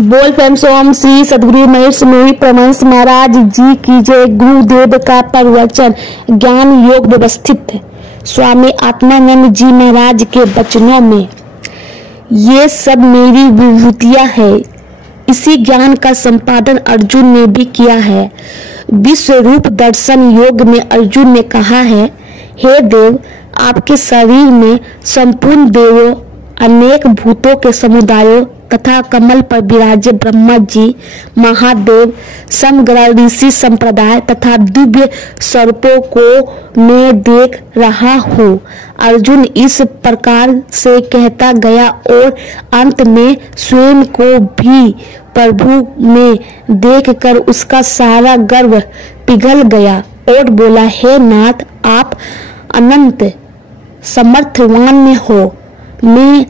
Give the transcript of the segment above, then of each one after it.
बोल प्रेम से ओम श्री सदगुरु महेश मोहि परमहंस महाराज जी की जय। गुरुदेव का प्रवचन ज्ञान योग व्यवस्थित स्वामी आत्मानंद जी महाराज के वचनों में ये सब मेरी विभूतियां है। इसी ज्ञान का संपादन अर्जुन ने भी किया है। विश्व रूप दर्शन योग में अर्जुन ने कहा है, हे देव, आपके शरीर में संपूर्ण देवों, अनेक भूतों के समुदायों तथा कमल पर विराजे ब्रह्मा जी, महादेव, समग्र ऋषि संप्रदाय तथा दिव्य स्वरूपों को मैं देख रहा हूँ। अर्जुन इस प्रकार से कहता गया और अंत में स्वयं को भी प्रभु में देखकर उसका सारा गर्व पिघल गया और बोला, हे नाथ, आप अनंत समर्थवान में हो। मैं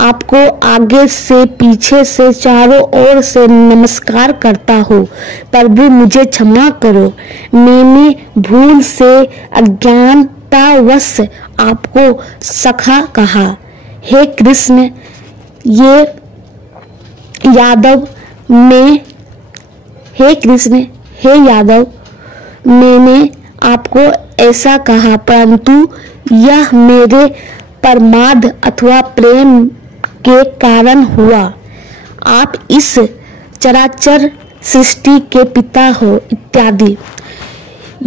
आपको आगे से पीछे से चारों ओर से नमस्कार करता हूँ। प्रभु मुझे क्षमा करो, मैंने भूल से अज्ञानतावश आपको सखा कहा। हे कृष्ण, ये यादव मैंने आपको ऐसा कहा, परंतु यह मेरे प्रमाद अथवा प्रेम के कारण हुआ। आप इस चराचर सृष्टि के पिता हो इत्यादि।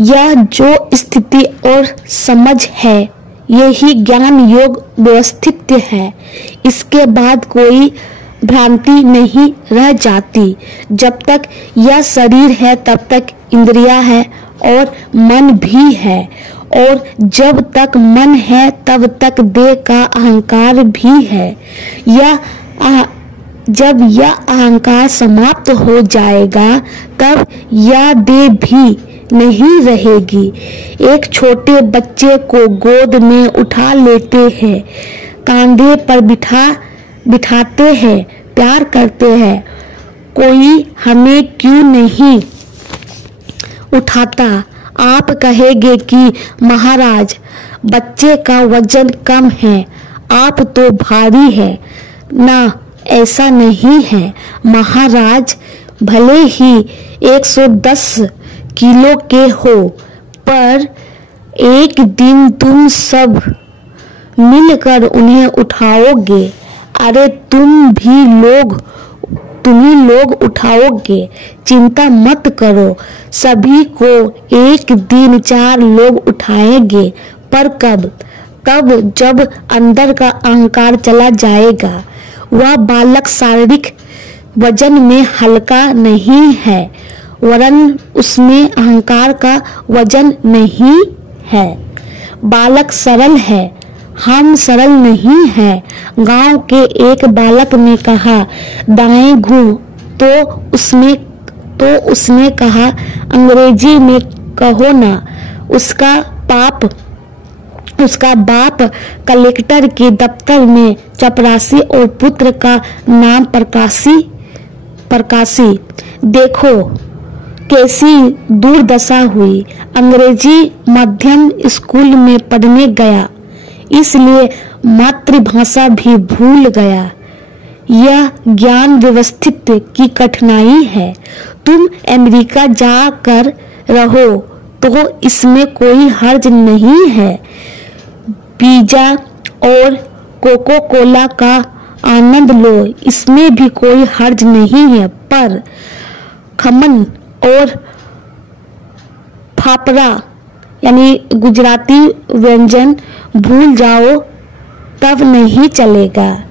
यह जो स्थिति और समझ है, यही ज्ञान योग व्यवस्थित है। इसके बाद कोई भ्रांति नहीं रह जाती। जब तक यह शरीर है तब तक इंद्रियां है और मन भी है, और जब तक मन है तब तक देह का अहंकार भी है। जब यह अहंकार समाप्त हो जाएगा तब यह देह भी नहीं रहेगी। एक छोटे बच्चे को गोद में उठा लेते हैं, कंधे पर बिठाते हैं, प्यार करते हैं। कोई हमें क्यों नहीं उठाता? आप कहेंगे कि महाराज, बच्चे का वजन कम है, आप तो भारी है ना। ऐसा नहीं है महाराज, भले ही 110 किलो के हो, पर एक दिन तुम सब मिलकर उन्हें उठाओगे। अरे तुम ही लोग उठाओगे, चिंता मत करो। सभी को एक दिन 4 लोग उठाएंगे, पर कब? तब जब अंदर का अहंकार चला जाएगा। वह बालक शारीरिक वजन में हल्का नहीं है, वरन उसमें अहंकार का वजन नहीं है। बालक सरल है, हम सरल नहीं हैं। गांव के एक बालक ने कहा, दाएं घूम, तो उसने कहा, अंग्रेजी में कहो ना। उसका बाप कलेक्टर के दफ्तर में चपरासी और पुत्र का नाम प्रकाशी। देखो कैसी दुर्दशा हुई। अंग्रेजी मध्यम स्कूल में पढ़ने गया, इसलिए मातृभाषा भी भूल गया। यह ज्ञान व्यवस्थित की कठिनाई है। तुम अमेरिका जाकर रहो तो इसमें कोई हर्ज नहीं है। पिज़्ज़ा और कोको कोला का आनंद लो, इसमें भी कोई हर्ज नहीं है। पर खमन और फाफड़ा यानी गुजराती व्यंजन भूल जाओ, तब नहीं चलेगा।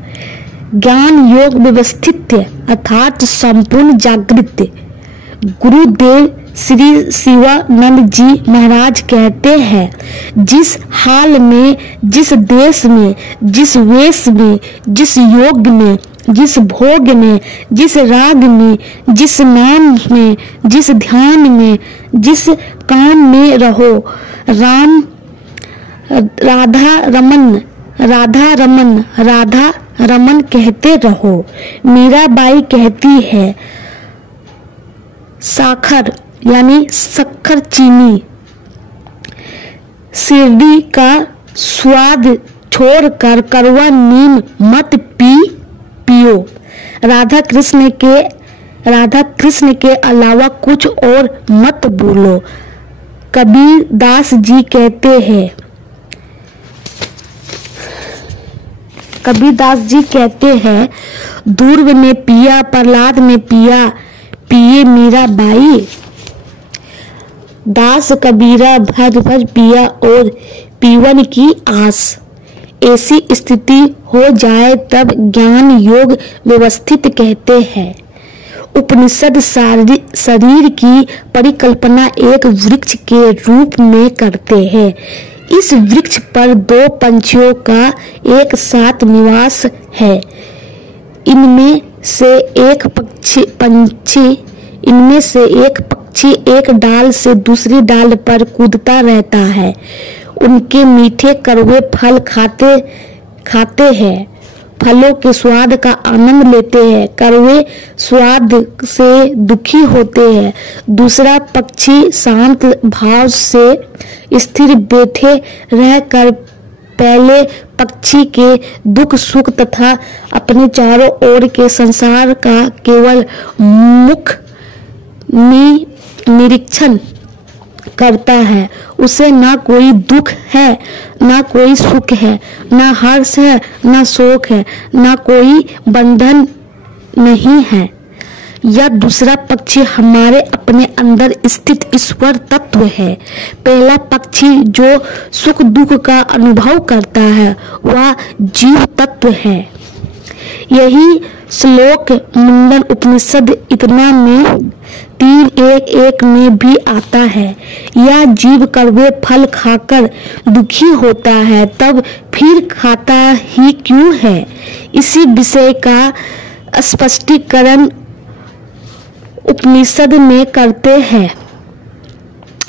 ज्ञान योग व्यवस्थित अर्थात संपूर्ण जागृत। गुरुदेव श्री शिवानंद जी महाराज कहते हैं, जिस हाल में, जिस देश में, जिस वेश में, जिस योग में, जिस भोग में, जिस राग में, जिस नाम में, जिस ध्यान में, जिस काम में रहो, राधा रमन कहते रहो। मीराबाई कहती है, साखर यानी शक्कर चीनी, शिरडी का स्वाद छोड़कर कड़वा नीम मत पियो। राधा कृष्ण के अलावा कुछ और मत बोलो। कबीर दास जी कहते हैं ध्रुव ने पिया, प्रहलाद ने पिया, पिए मीराबाई। दास कबीरा भर भर पिया और पीवन की आस। ऐसी स्थिति हो जाए तब ज्ञान योग व्यवस्थित कहते हैं। उपनिषद शरीर की परिकल्पना एक वृक्ष के रूप में करते हैं। इस वृक्ष पर दो पंछियों का एक साथ निवास है। इनमें से एक पक्षी एक डाल से दूसरी डाल पर कूदता रहता है। उनके मीठे कड़वे फल खाते हैं, फलों के स्वाद का आनंद लेते हैं, कड़वे स्वाद से दुखी होते हैं। दूसरा पक्षी शांत भाव से स्थिर बैठे रहकर पहले पक्षी के दुख सुख तथा अपने चारों ओर के संसार का केवल मुख निरीक्षण करता है। उसे ना कोई दुख है, ना कोई सुख है, ना हर्ष है, ना शोक है, ना कोई बंधन नहीं है। यह दूसरा पक्षी हमारे अपने अंदर स्थित ईश्वर तत्व है। पहला पक्षी जो सुख दुख का अनुभव करता है वह जीव तत्व है। यही श्लोक मुंडन उपनिषद इतना में 3:1 में भी आता है। यह जीव कड़वे फल खाकर दुखी होता है तब फिर खाता ही क्यों है। इसी विषय का स्पष्टीकरण उपनिषद में करते हैं,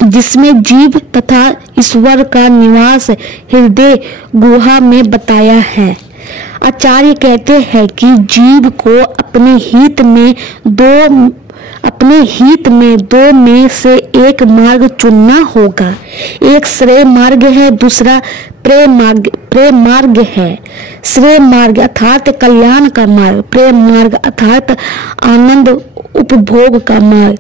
जिसमें जीव तथा ईश्वर का निवास हृदय गुहा में बताया है। आचार्य कहते हैं कि जीव को अपने हित में दो में से एक मार्ग चुनना होगा। एक श्रेय मार्ग है, दूसरा प्रेम मार्ग है। श्रेय मार्ग अर्थात कल्याण का मार्ग, प्रेम मार्ग अर्थात आनंद उपभोग का मार्ग।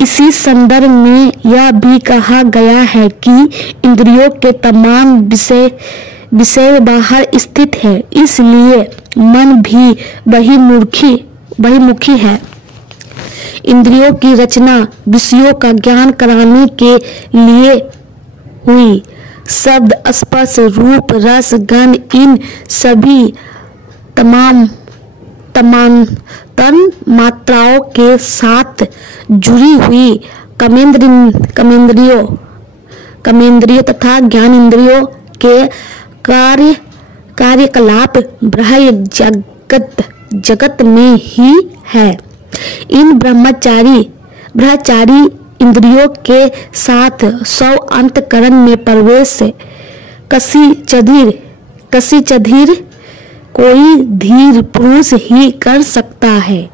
इसी संदर्भ में यह भी कहा गया है कि इंद्रियों के तमाम विषय बाहर स्थित है, इसलिए मन भी बहिर्मुखी है। इंद्रियों की रचना विषयों का ज्ञान कराने के लिए हुई। शब्द, स्पर्श, रूप, रस, गंध इन सभी तमाम तन मात्राओं के साथ जुड़ी हुई कर्मेंद्रियों तथा ज्ञानेंद्रियों के कार्यकलाप बाह्य जगत में ही है। इन ब्रह्मचारी इंद्रियों के साथ सौ अंतकरण में प्रवेश कसी चधिर कोई धीर पुरुष ही कर सकता है।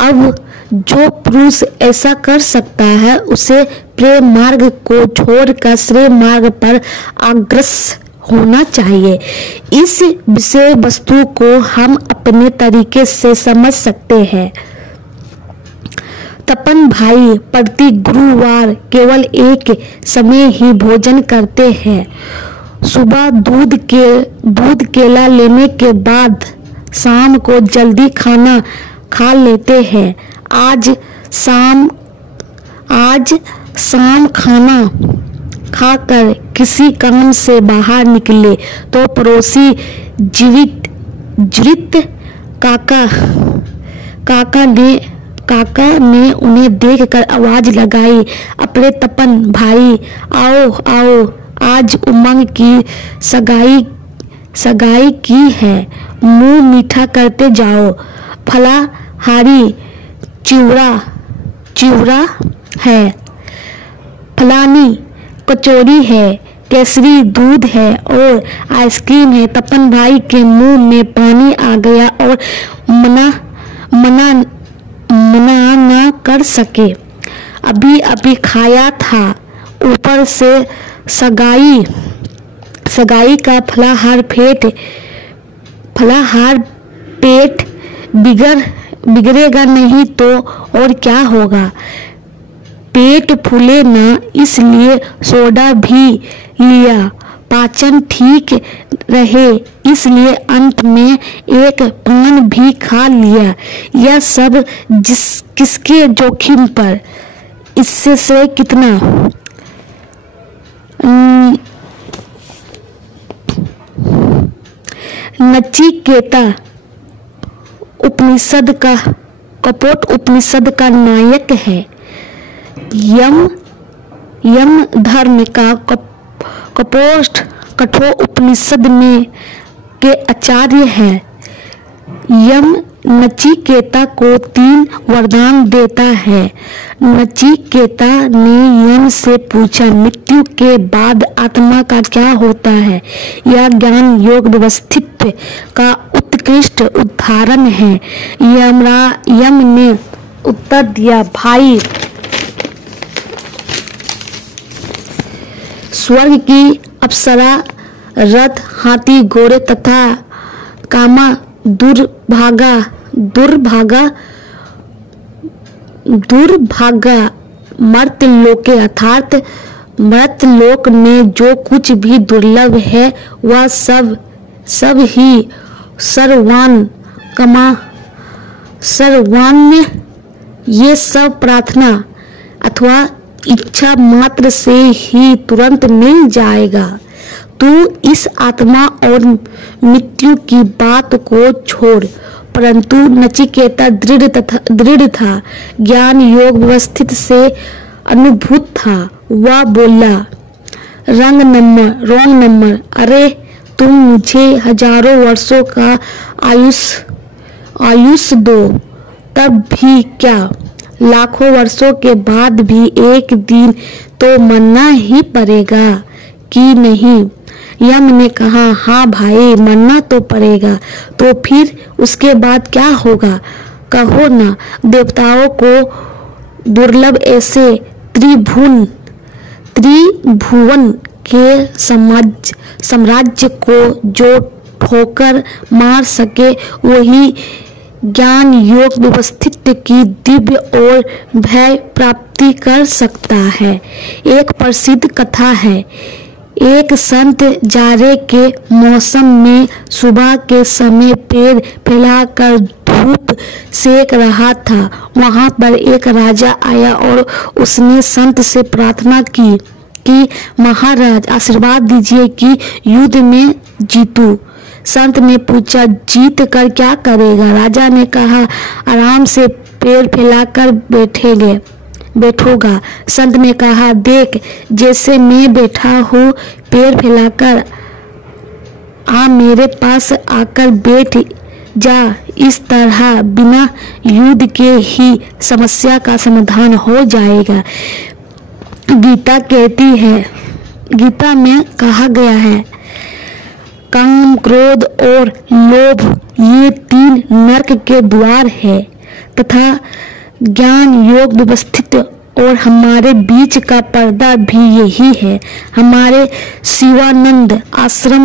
अब जो पुरुष ऐसा कर सकता है उसे प्रेम मार्ग को छोड़कर श्रेय मार्ग पर अग्रसर होना चाहिए। इस विषय वस्तु को हम अपने तरीके से समझ सकते हैं। तपन भाई प्रति गुरुवार केवल एक समय ही भोजन करते हैं। सुबह दूध केला लेने के बाद शाम को जल्दी खाना खा लेते हैं। आज शाम खाना खाकर किसी काम से बाहर निकले तो पड़ोसी जीवित काका ने उन्हें देखकर आवाज लगाई, अपने तपन भाई आओ आज उमंग की सगाई की है, मुंह मीठा करते जाओ। फलाहारी चिवड़ा है, फलानी कचौरी है, केसरी दूध है और आइसक्रीम है। तपन भाई के मुंह में पानी आ गया और मना न कर सके। अभी खाया था, ऊपर से सगाई का फलाहार पेट बिगड़ेगा नहीं तो और क्या होगा। पेट फूले ना इसलिए सोडा भी लिया, पाचन ठीक रहे इसलिए अंत में एक पान भी खा लिया। यह सब किसके जोखिम पर, इससे से कितना। नचिकेता उपनिषद का, कपोट उपनिषद का नायक है। यम धर्म का कपोष्ठ कठोर उपनिषद में के आचार्य है। यम नचिकेता को 3 वरदान देता है। नचिकेता ने यम से पूछा, मृत्यु के बाद आत्मा का क्या होता है। यह ज्ञान योग व्यवस्थित का उत्कृष्ट उदाहरण है। यम ने उत्तर दिया, भाई स्वर्ग की अप्सरा, रथ, हाथी, घोड़े तथा कामा दुर्भागा मर्त्यलोके अर्थात मर्त्यलोक में जो कुछ भी दुर्लभ है वह सब ही सर्वान्य ये सब प्रार्थना अथवा इच्छा मात्र से ही तुरंत मिल जाएगा। तू इस आत्मा और मृत्यु की बात को छोड़। परंतु नचिकेता दृढ़ था, ज्ञान योग व्यवस्थित से अनुभूत था। वह बोला, रॉन्ग नंबर, अरे तुम मुझे हजारों वर्षों का आयुष दो तब भी क्या, लाखों वर्षों के बाद भी एक दिन तो मरना ही पड़ेगा कि नहीं। यम ने कहा, हाँ भाई मरना तो पड़ेगा, तो फिर उसके बाद क्या होगा, कहो ना। देवताओं को दुर्लभ ऐसे त्रिभुवन के साम्राज्य को जो ठोकर मार सके वही ज्ञान योग व्यवस्थित की दिव्य और भय प्राप्ति कर सकता है। एक प्रसिद्ध कथा है, एक संत जाड़े के मौसम में सुबह के समय पैर फैलाकर धूप सेक रहा था। वहां पर एक राजा आया और उसने संत से प्रार्थना की कि महाराज आशीर्वाद दीजिए कि युद्ध में जीतूं। संत ने पूछा, जीत कर क्या करेगा। राजा ने कहा, आराम से पैर फैलाकर बैठोगा। संत ने कहा, देख जैसे मैं बैठा हूँ, पैर फैलाकर आ मेरे पास आकर बैठ जा। इस तरह बिना युद्ध के ही समस्या का समाधान हो जाएगा। गीता में कहा गया है, काम, क्रोध और लोभ ये 3 नरक के द्वार है तथा ज्ञान योग व्यवस्थित और हमारे बीच का पर्दा भी यही है। हमारे शिवानंद आश्रम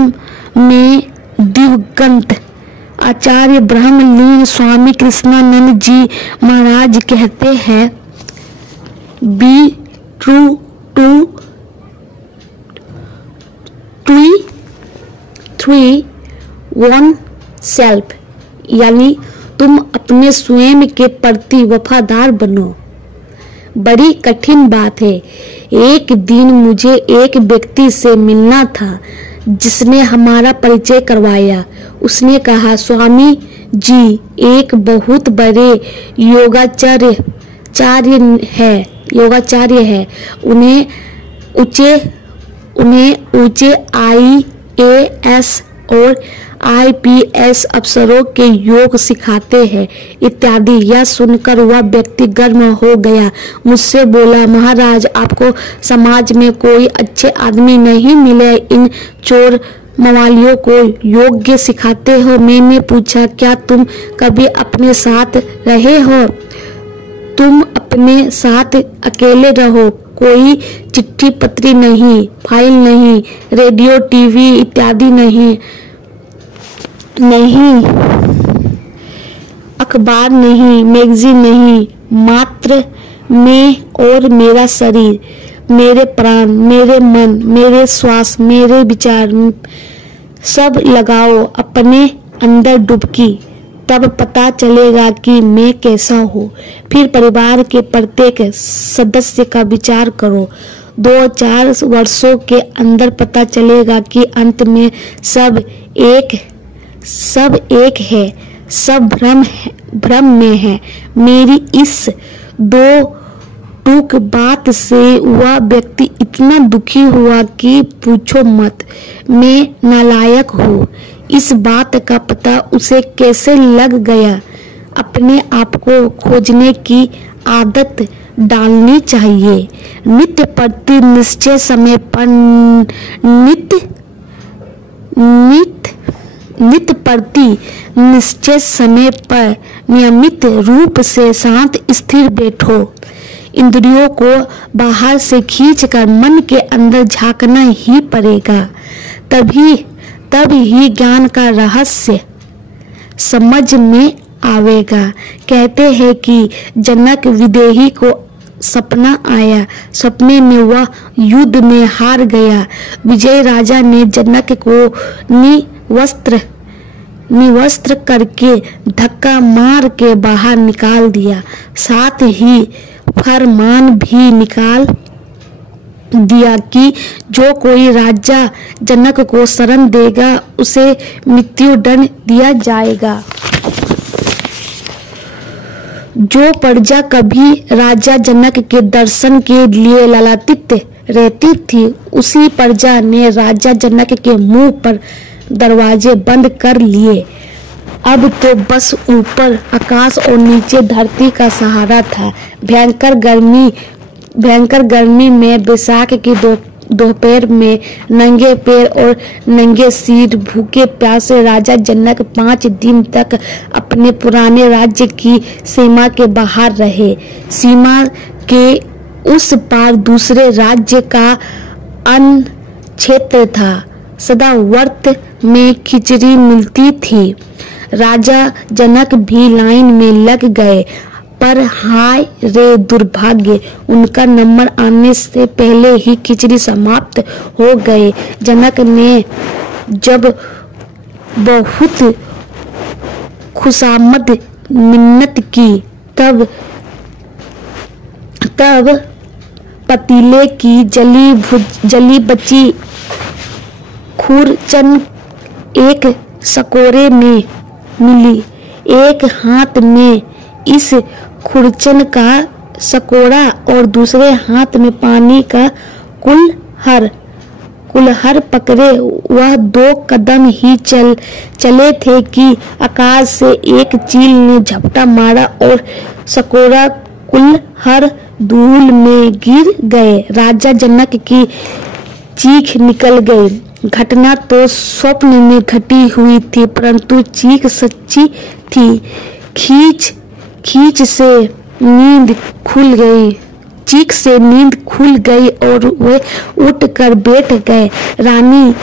में दिवंगत आचार्य ब्रह्मलीन स्वामी कृष्णानंद जी महाराज कहते हैं, be true to one self, यानी तुम अपने स्वयं के प्रति वफादार बनो। बड़ी कठिन बात है। एक दिन मुझे एक व्यक्ति से मिलना था जिसने हमारा परिचय करवाया। उसने कहा, स्वामी जी एक बहुत बड़े योगाचार्य है। उन्हें ऊंचे IAS और IPS अफसरों के योग सिखाते हैं इत्यादि। यह सुनकर वह व्यक्ति गर्म हो गया। मुझसे बोला, महाराज आपको समाज में कोई अच्छे आदमी नहीं मिले, इन चोर मवालियों को योग सिखाते हो। मैंने पूछा, क्या तुम कभी अपने साथ रहे हो? तुम अपने साथ अकेले रहो, कोई चिट्ठी पत्री नहीं, फाइल नहीं, रेडियो टीवी इत्यादि नहीं। अखबार नहीं, मैगजीन नहीं, मात्र मैं और मेरा शरीर, मेरे प्राण, मेरे मन, मेरे श्वास, मेरे विचार, सब लगाओ अपने अंदर डुबकी, तब पता चलेगा कि मैं कैसा हूँ। फिर परिवार के प्रत्येक सदस्य का विचार करो। 2-4 वर्षों के अंदर पता चलेगा कि अंत में सब एक है, सब भ्रम में है। मेरी इस 2 टूक बात से वह व्यक्ति इतना दुखी हुआ कि पूछो मत। मैं नालायक हूँ, इस बात का पता उसे कैसे लग गया। अपने आप को खोजने की आदत डालनी चाहिए। नित्य प्रति निश्चय समय पर नित्य प्रति निश्चय समय पर नियमित रूप से शांत स्थिर बैठो। इंद्रियों को बाहर से खींचकर मन के अंदर झांकना ही पड़ेगा। तब ही ज्ञान का रहस्य समझ में आवेगा। कहते हैं कि जनक विदेही को सपना आया, सपने में वह युद्ध में हार गया। विजय राजा ने जनक को निवस्त्र करके धक्का मार के बाहर निकाल दिया, साथ ही फरमान भी निकाल दिया कि जो कोई राजा जनक को शरण देगा उसे मृत्यु दंड दिया जाएगा। जो प्रजा कभी राजा जनक के दर्शन के लिए ललाटित रहती थी, उसी प्रजा ने राजा जनक के मुंह पर दरवाजे बंद कर लिए। अब तो बस ऊपर आकाश और नीचे धरती का सहारा था। भयंकर गर्मी में बैसाख की दोपहर में नंगे पैर और नंगे सिर भूखे प्यासे राजा जनक 5 दिन तक अपने पुराने राज्य की सीमा के बाहर रहे। सीमा के उस पार दूसरे राज्य का अन्न क्षेत्र था। सदावर्त में खिचड़ी मिलती थी। राजा जनक भी लाइन में लग गए, पर हाय रे दुर्भाग्य, उनका नंबर आने से पहले ही खिचड़ी समाप्त हो गए। जनक ने जब बहुत खुशामद मिन्नत की, तब पतीले की जली बची खुरचन एक सकोरे में मिली। एक हाथ में इस खुरचन का सकोरा और दूसरे हाथ में पानी का कुल्हड़ पकड़े वह 2 कदम ही चले थे कि आकाश से एक चील ने झपटा मारा और सकोरा कुल्हड़ धूल में गिर गए। राजा जनक की चीख निकल गई। घटना तो स्वप्न में घटी हुई थी, परंतु चीख सच्ची थी। चीख से नींद खुल गई और वे उठकर बैठ गए। रानी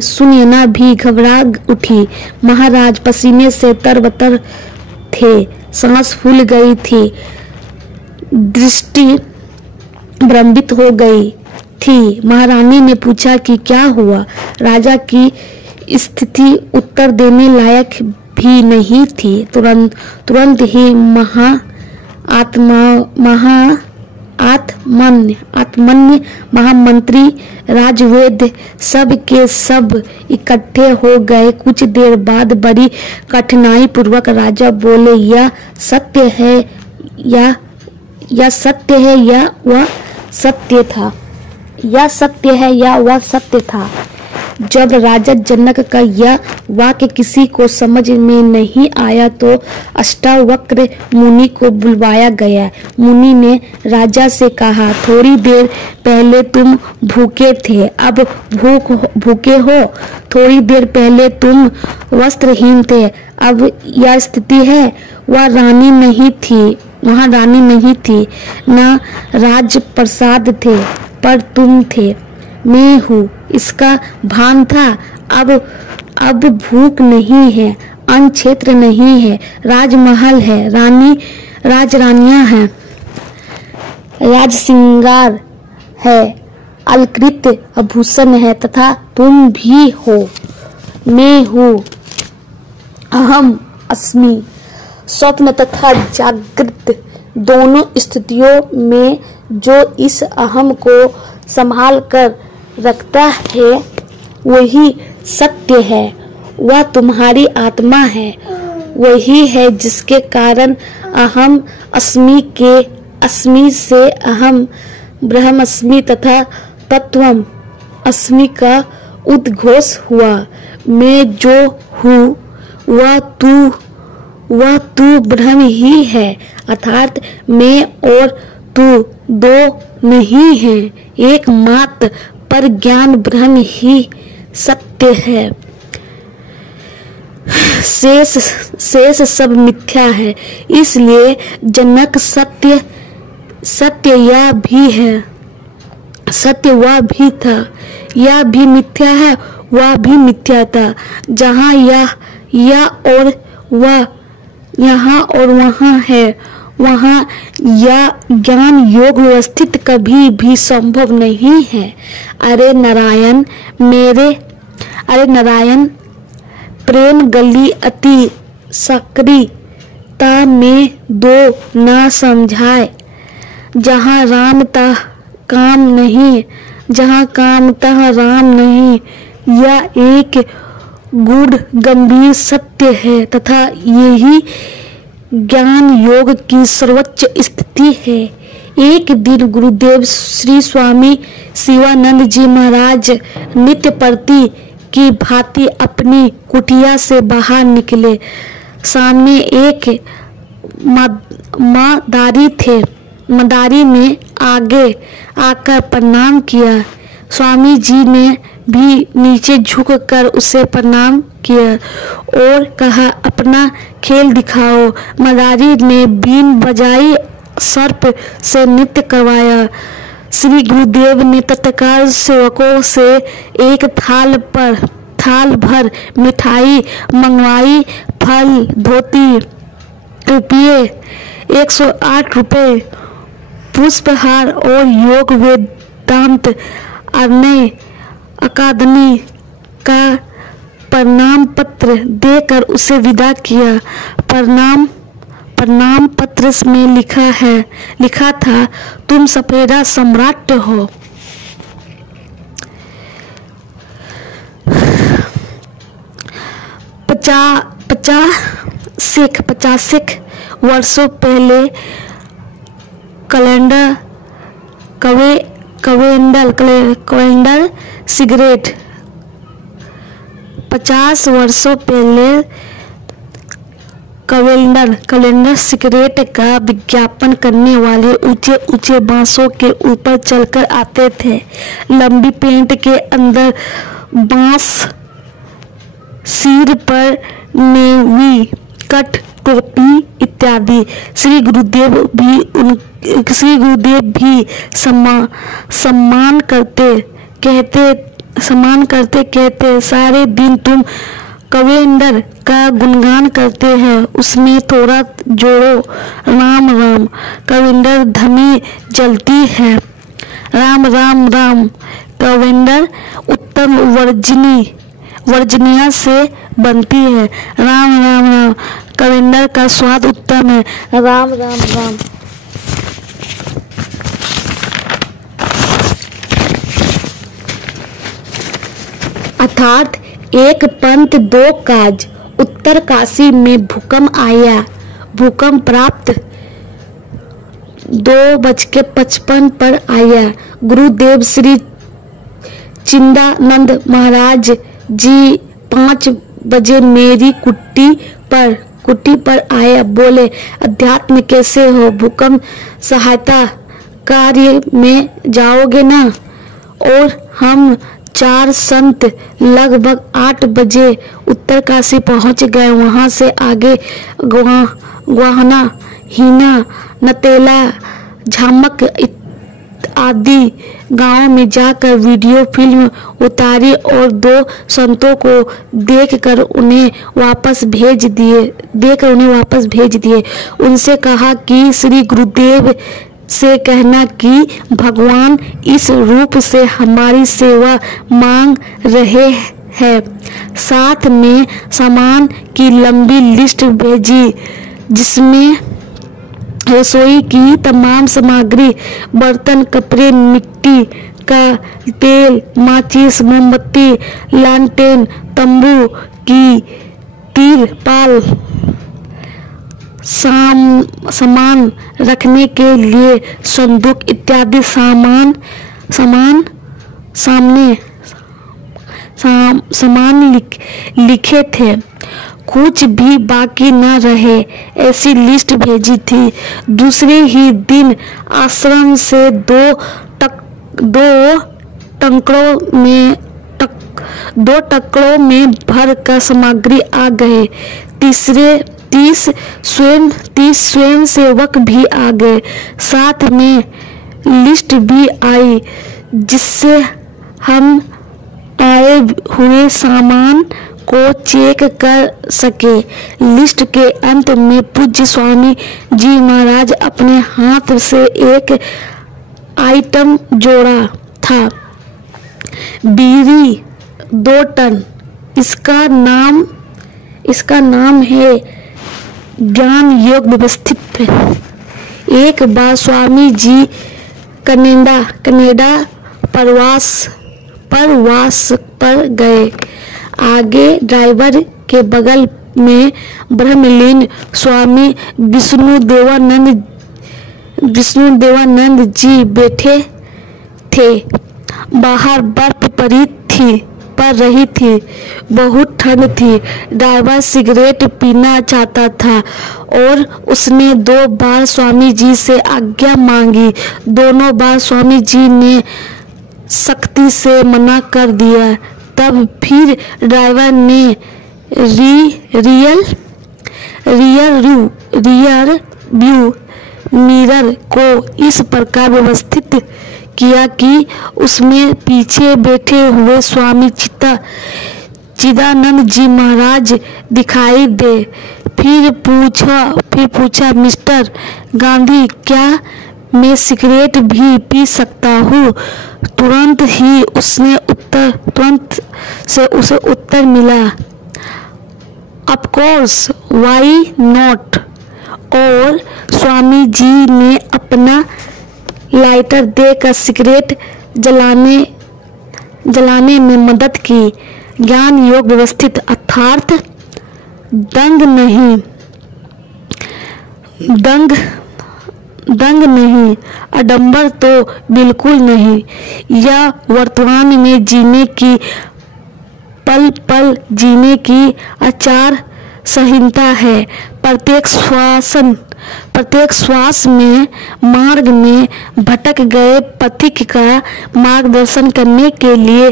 सुनयना भी घबरा उठी। महाराज पसीने से तरबतर थे, सांस फूल गई थी, दृष्टि भ्रमित हो गई थी। महारानी ने पूछा कि क्या हुआ। राजा की स्थिति उत्तर देने लायक भी नहीं थी। तुरंत ही आत्मन्य महामंत्री राजवैद्य सब के सब इकट्ठे हो गए। कुछ देर बाद बड़ी कठिनाई पूर्वक राजा बोले, यह सत्य है या वह सत्य था। जब राजा जनक का यह वाक्य किसी को समझ में नहीं आया तो अष्टावक्र मुनि को बुलवाया गया। मुनि ने राजा से कहा, थोड़ी देर पहले तुम भूखे थे, अब भूखे हो। थोड़ी देर पहले तुम वस्त्रहीन थे, अब यह स्थिति है। वहाँ रानी नहीं थी, न राजप्रसाद थे, पर तुम थे। मैं हूँ, इसका भान था। अब अब भूख नहीं है, अन्न क्षेत्र नहीं है, राजमहल है, राजरानियां हैं, राज श्रृंगार है, अलकृत आभूषण है, तथा तुम भी हो, मैं हूँ, अहम अस्मि। स्वप्न तथा जागृत दोनों स्थितियों में जो इस अहम को संभाल कर रखता है वही सत्य है, वह तुम्हारी आत्मा है। वही है जिसके कारण अहम अस्मि के अस्मि से अहम ब्रह्मस्मि तथा तत्वम अस्मि का उद्घोष हुआ। मैं जो हूँ वह तू ब्रह्म ही है, अर्थात मैं और तू दो नहीं है, एकमात्र पर ज्ञान ब्रह्म ही सत्य है। शेष सब मिथ्या है। इसलिए जनक सत्य यह भी है, सत्य वह भी था, यह भी मिथ्या है, वह भी मिथ्या था। जहाँ यह और वह, यहाँ और वहाँ है, वहाँ यह ज्ञान योग व्यवस्थित कभी भी संभव नहीं है। अरे नारायण प्रेम गली अति सक्रियता में दो न समझाए। जहाँ राम तह काम नहीं, जहाँ काम तह राम नहीं, यह एक गूढ़ गंभीर सत्य है तथा यही ज्ञान योग की सर्वोच्च स्थिति है। एक दिन गुरुदेव श्री स्वामी शिवानंद जी महाराज नित्य प्रति की भांति अपनी कुटिया से बाहर निकले। सामने एक मदारी थे। मदारी ने आगे आकर प्रणाम किया। स्वामी जी ने भी नीचे झुककर उसे प्रणाम किया और कहा, अपना खेल दिखाओ। मदारी ने बीन बजाई, सर्प से नृत्य करवाया। श्री गुरुदेव ने तत्काल सेवकों से एक थाल भर मिठाई मंगवाई। फल, धोती, रुपये 108 रुपये, पुष्पहार और योग वेदांत अर्णय अकादमी का प्रणाम पत्र देकर उसे विदा किया। प्रणाम पत्र में लिखा था, तुम सपेरा सम्राट हो। पचास वर्षों पहले कैवेंडर सिगरेट 50 वर्षों पहले कैवेंडर सिगरेट का विज्ञापन करने वाले ऊंचे बांसों के ऊपर चलकर आते थे। लंबी पैंट के अंदर बांस, सिर पर नेवी कट टोपी इत्यादि। श्री गुरुदेव भी सम्मान करते कहते, सारे दिन तुम कैवेंडर का गुणगान करते हैं, उसमें थोड़ा जोड़ो, राम राम। कैवेंडर धमी जलती है, राम राम राम। कैवेंडर उत्तम वर्जनिया से बनती है, राम राम राम। कैवेंडर का स्वाद उत्तम है, राम राम राम। अर्थात एक पंथ दो काज। उत्तर काशी में भूकंप आया। भूकंप प्राप्त 2:55 पर आया। गुरुदेव श्री चिदानंद महाराज जी 5 बजे मेरी कुटी पर आए। बोले, अध्यात्म कैसे हो? भूकंप सहायता कार्य में जाओगे ना? और हम 4 संत लगभग 8 बजे उत्तर काशी पहुंच गए। वहां से आगे ग्वाहना, हीना, नतेला, झामक आदि गांव में जाकर वीडियो फिल्म उतारी और 2 संतों को देकर उन्हें वापस भेज दिए। उनसे कहा कि श्री गुरुदेव से कहना कि भगवान इस रूप से हमारी सेवा मांग रहे हैं। साथ में सामान की लंबी लिस्ट भेजी, जिसमें रसोई की तमाम सामग्री, बर्तन, कपड़े, मिट्टी का तेल, माचिस, मोमबत्ती, लालटेन, तंबू की तिरपाल, सामान रखने के लिए संदूक इत्यादि सामान लिखे थे। कुछ भी बाकी न रहे ऐसी लिस्ट भेजी थी। दूसरे ही दिन आश्रम से 2 टकरों में भर कर सामग्री आ गए। 30 स्वयं सेवक भी आ गए। साथ में लिस्ट भी आई, जिससे हम आए हुए सामान को चेक कर सके। लिस्ट के अंत में पूज्य स्वामी जी महाराज अपने हाथ से एक आइटम जोड़ा था, बीड़ी 2 टन। इसका नाम है ज्ञान योग व्यवस्थित। एक बार स्वामी जी कनाडा प्रवास पर गए। आगे ड्राइवर के बगल में ब्रह्मलीन स्वामी विष्णुदेवानंद जी बैठे थे। बाहर बर्फ पड़ रही थी, बहुत ठंड थी। ड्राइवर सिगरेट पीना चाहता था और उसने 2 बार स्वामी जी से आज्ञा मांगी। दोनों बार स्वामी जी ने सख्ती से मना कर दिया। तब फिर ड्राइवर ने रियर व्यू मिरर को इस प्रकार व्यवस्थित किया कि उसमें पीछे बैठे हुए स्वामी चिदानंद जी महाराज दिखाई दे। फिर पूछा, मिस्टर गांधी, क्या मैं सिगरेट भी पी सकता हूँ? तुरंत से उसे उत्तर मिला, ऑफ कोर्स, व्हाई नॉट। और स्वामी जी ने अपना लाइटर देकर सिगरेट जलाने में मदद की। ज्ञान योग व्यवस्थित अर्थात दंग नहीं, आडंबर तो बिल्कुल नहीं। यह वर्तमान में जीने की, पल पल जीने की आचार संहिता है। प्रत्येक श्वास में मार्ग में भटक गए पथिक का मार्गदर्शन करने के लिए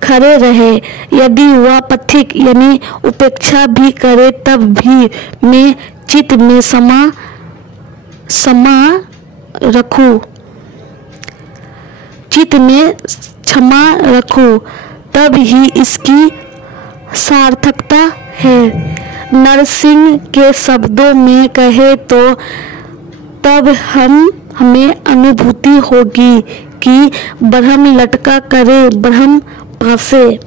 खड़े रहे। यदि वह पथिक यानी उपेक्षा भी करे, तब भी मैं चित्त में क्षमा रखूं, तब ही इसकी सार्थकता है। नरसिंह के शब्दों में कहे तो तब हमें अनुभूति होगी कि ब्रह्म लटका करे ब्रह्म पासे।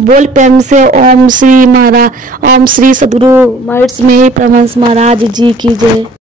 बोल प्रेम से ओम श्री सद्गुरु महर्षि में परमहंस महाराज जी की जय।